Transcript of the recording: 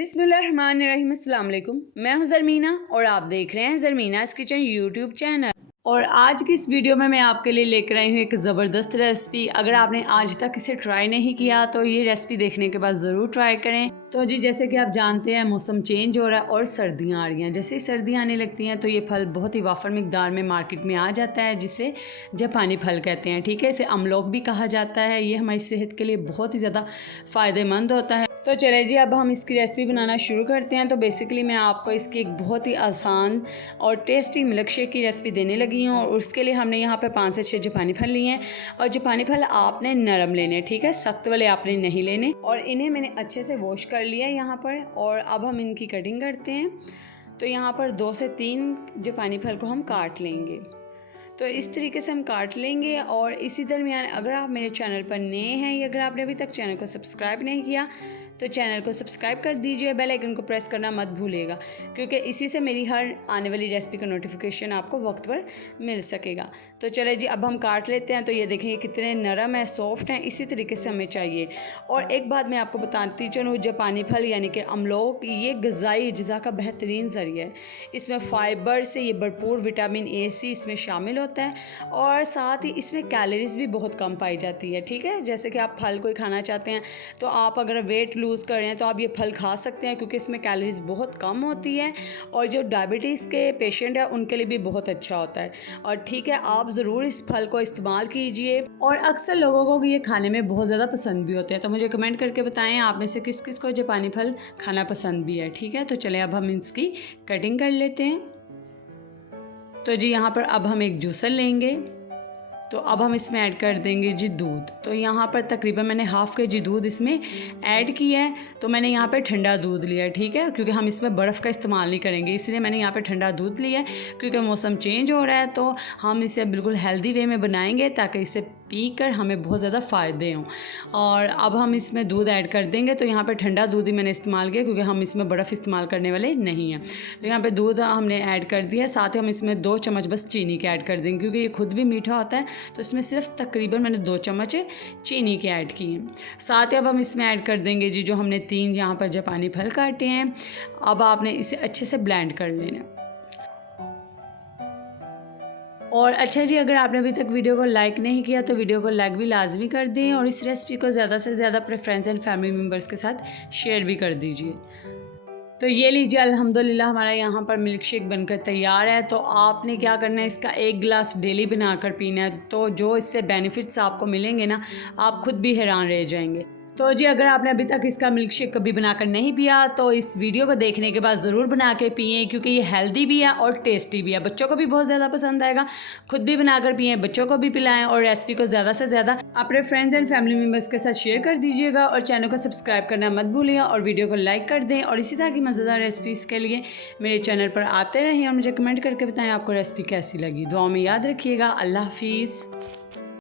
बिस्मिल्लाहिर्रहमानिर्रहीम, अस्सलाम वालेकुम। मैं हूं ज़रमीना और आप देख रहे हैं ज़रमीनास किचन यूट्यूब चैनल। और आज की इस वीडियो में मैं आपके लिए लेकर आई हूँ एक ज़बरदस्त रेसिपी। अगर आपने आज तक इसे ट्राई नहीं किया तो ये रेसिपी देखने के बाद ज़रूर ट्राई करें। तो जी, जैसे कि आप जानते हैं मौसम चेंज हो रहा है और सर्दियाँ आ रही हैं। जैसे ही सर्दियाँ आने लगती हैं तो ये फल बहुत ही वाफर मिकदार में मार्केट में आ जाता है, जिसे जापानी फल कहते हैं। ठीक है, इसे अमलोक भी कहा जाता है। ये हमारी सेहत के लिए बहुत ही ज़्यादा फ़ायदेमंद होता है। तो चले जी, अब हम इसकी रेसिपी बनाना शुरू करते हैं। तो बेसिकली मैं आपको इसकी एक बहुत ही आसान और टेस्टी मिल्क शेक की रेसिपी देने लगी हूँ। और उसके लिए हमने यहाँ पे 5 से 6 जापानी फल लिए हैं। और जापानी फल आपने नरम लेने, ठीक है, सख्त वाले आपने नहीं लेने। और इन्हें मैंने अच्छे से वॉश कर लिया है यहाँ पर। और अब हम इनकी कटिंग करते हैं। तो यहाँ पर 2 से 3 जापानी फल को हम काट लेंगे। तो इस तरीके से हम काट लेंगे। और इसी दरमियान अगर आप मेरे चैनल पर नए हैं या अगर आपने अभी तक चैनल को सब्सक्राइब नहीं किया तो चैनल को सब्सक्राइब कर दीजिए, बेल आइकन को प्रेस करना मत भूलिएगा, क्योंकि इसी से मेरी हर आने वाली रेसिपी का नोटिफिकेशन आपको वक्त पर मिल सकेगा। तो चले जी, अब हम काट लेते हैं। तो ये देखें कितने नरम है, सॉफ्ट हैं, इसी तरीके से हमें चाहिए। और एक बात मैं आपको बताती चलूँ, जापानी फल यानी कि अमलोक, ये ग़िज़ाई अज्जा का बेहतरीन ज़रिया है। इसमें फ़ाइबर से ये भरपूर विटामिन ए सी इसमें शामिल होता है। और साथ ही इसमें कैलोरीज़ भी बहुत कम पाई जाती है। ठीक है, जैसे कि आप फल कोई खाना चाहते हैं तो आप अगर वेट लूज़ कर रहे हैं तो आप ये फल खा सकते हैं, क्योंकि इसमें कैलोरीज़ बहुत कम होती है। और जो डायबिटीज़ के पेशेंट है उनके लिए भी बहुत अच्छा होता है। और ठीक है, आप ज़रूर इस फल को इस्तेमाल कीजिए। और अक्सर लोगों को ये खाने में बहुत ज़्यादा पसंद भी होते हैं। तो मुझे कमेंट करके बताएं आप में से किस किस को जापानी फल खाना पसंद भी है। ठीक है, तो चलें अब हम इसकी कटिंग कर लेते हैं। तो जी, यहाँ पर अब हम एक जूसर लेंगे। तो अब हम इसमें ऐड कर देंगे जी दूध। तो यहाँ पर तकरीबन मैंने हाफ़ kg दूध इसमें ऐड किया है। तो मैंने यहाँ पे ठंडा दूध लिया है, ठीक है, क्योंकि हम इसमें बर्फ़ का इस्तेमाल नहीं करेंगे, इसलिए मैंने यहाँ पे ठंडा दूध लिया है। क्योंकि मौसम चेंज हो रहा है तो हम इसे बिल्कुल हेल्दी वे में बनाएंगे ताकि इसे पी कर हमें बहुत ज़्यादा फ़ायदे हों। और अब हम इसमें दूध ऐड कर देंगे। तो यहाँ पर ठंडा दूध ही मैंने इस्तेमाल किया, क्योंकि हम इसमें बर्फ़ इस्तेमाल करने वाले नहीं हैं। तो यहाँ पर दूध हमने ऐड कर दिया। साथ ही हम इसमें 2 चम्मच बस चीनी के ऐड कर देंगे, क्योंकि ये खुद भी मीठा होता है। तो इसमें सिर्फ तकरीबन मैंने 2 चम्मच चीनी के ऐड किए हैं। साथ ही अब हम इसमें ऐड कर देंगे जी जो हमने 3 यहाँ पर जापानी फल काटे हैं। अब आपने इसे अच्छे से ब्लेंड कर लेना। और अच्छा जी, अगर आपने अभी तक वीडियो को लाइक नहीं किया तो वीडियो को लाइक भी लाजमी कर दें। और इस रेसिपी को ज़्यादा से ज़्यादा अपने फ्रेंड्स एंड फैमिली मेम्बर्स के साथ शेयर भी कर दीजिए। तो ये लीजिए, अल्हम्दुलिल्लाह हमारा यहाँ पर मिल्क शेक बनकर तैयार है। तो आपने क्या करना है, इसका 1 गिलास डेली बनाकर पीना है। तो जो इससे बेनिफिट्स आपको मिलेंगे ना, आप खुद भी हैरान रह जाएंगे। तो जी, अगर आपने अभी तक इसका मिल्क शेक कभी बनाकर नहीं पिया तो इस वीडियो को देखने के बाद ज़रूर बना के पिएँ, क्योंकि ये हेल्दी भी है और टेस्टी भी है। बच्चों को भी बहुत ज़्यादा पसंद आएगा। खुद भी बनाकर पिएँ, बच्चों को भी पिलाएं। और रेसिपी को ज़्यादा से ज़्यादा अपने फ्रेंड्स एंड फैमिली मेम्बर्स के साथ शेयर कर दीजिएगा। और चैनल को सब्सक्राइब करना मत भूलिएगा और वीडियो को लाइक कर दें। और इसी तरह की मज़ेदार रेसिपीज़ के लिए मेरे चैनल पर आते रहें और मुझे कमेंट करके बताएँ आपको रेसिपी कैसी लगी। दुआ में याद रखिएगा। अल्लाह हाफिज़।